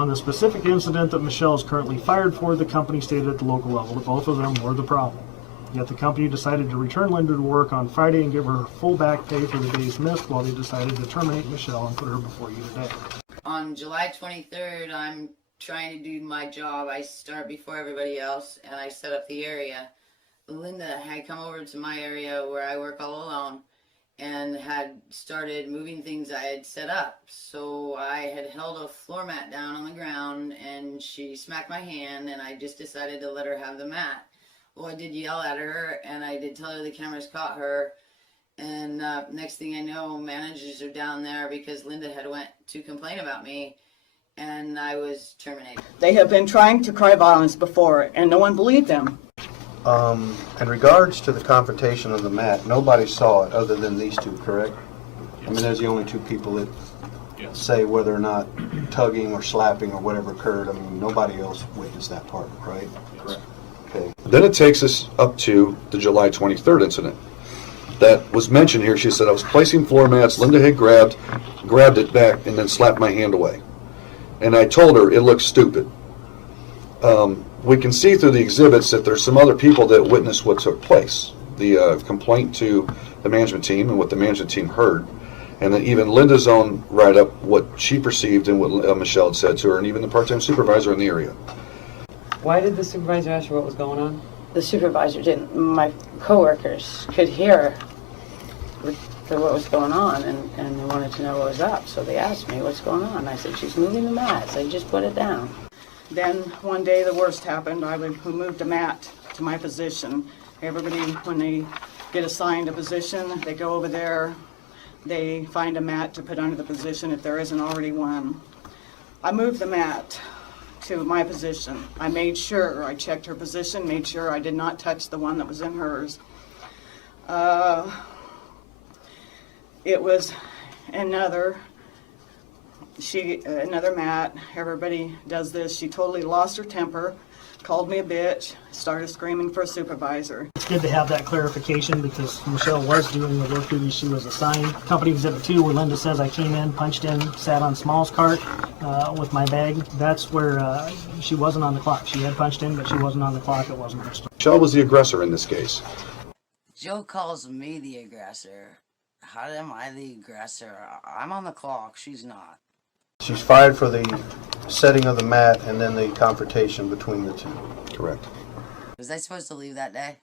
On the specific incident that Michelle is currently fired for, the company stated at the local level that both of them were the problem. Yet the company decided to return Linda to work on Friday and give her full back pay for the days missed, while they decided to terminate Michelle and put her before you today. On July 23rd, I'm trying to do my job. I start before everybody else and I set up the area. Linda had come over to my area where I work all alone and had started moving things I had set up. So I had held a floor mat down on the ground and she smacked my hand and I just decided to let her have the mat. Well, I did yell at her and I did tell her the cameras caught her. And next thing I know, managers are down there because Linda had went to complain about me and I was terminated. They have been trying to cry violence before and no one believed them. In regards to the confrontation on the mat, nobody saw it other than these two, correct? Yes. I mean, there's the only two people that say whether or not tugging or slapping or whatever occurred. I mean, nobody else witnessed that part, right? Correct. Okay. Then it takes us up to the July 23rd incident. That was mentioned here. She said, I was placing floor mats, Linda had grabbed it back and then slapped my hand away. And I told her it looked stupid. We can see through the exhibits that there's some other people that witnessed what took place. The complaint to the management team and what the management team heard. And then even Linda's own write-up, what she perceived and what Michelle had said to her, and even the part-time supervisor in the area. Why did the supervisor ask her what was going on? The supervisor didn't. My coworkers could hear what was going on and they wanted to know what was up. So they asked me, what's going on? I said, she's moving the mats. I just put it down. Then one day the worst happened. We moved a mat to my position. Everybody, when they get assigned a position, they go over there, they find a mat to put under the position if there isn't already one. I moved the mat to my position. I made sure, I checked her position, made sure I did not touch the one that was in hers. It was another mat. Everybody does this. She totally lost her temper, called me a bitch, started screaming for a supervisor. It's good to have that clarification because Michelle was doing the work duties she was assigned. Company Exhibit 2, where Linda says I came in, punched in, sat on Small's cart with my bag. That's where she wasn't on the clock. She had punched in, but she wasn't on the clock. It wasn't her stop. Michelle was the aggressor in this case. Joe calls me the aggressor. How am I the aggressor? I'm on the clock. She's not. She's fired for the setting of the mat and then the confrontation between the two. Correct. Was I supposed to leave that day?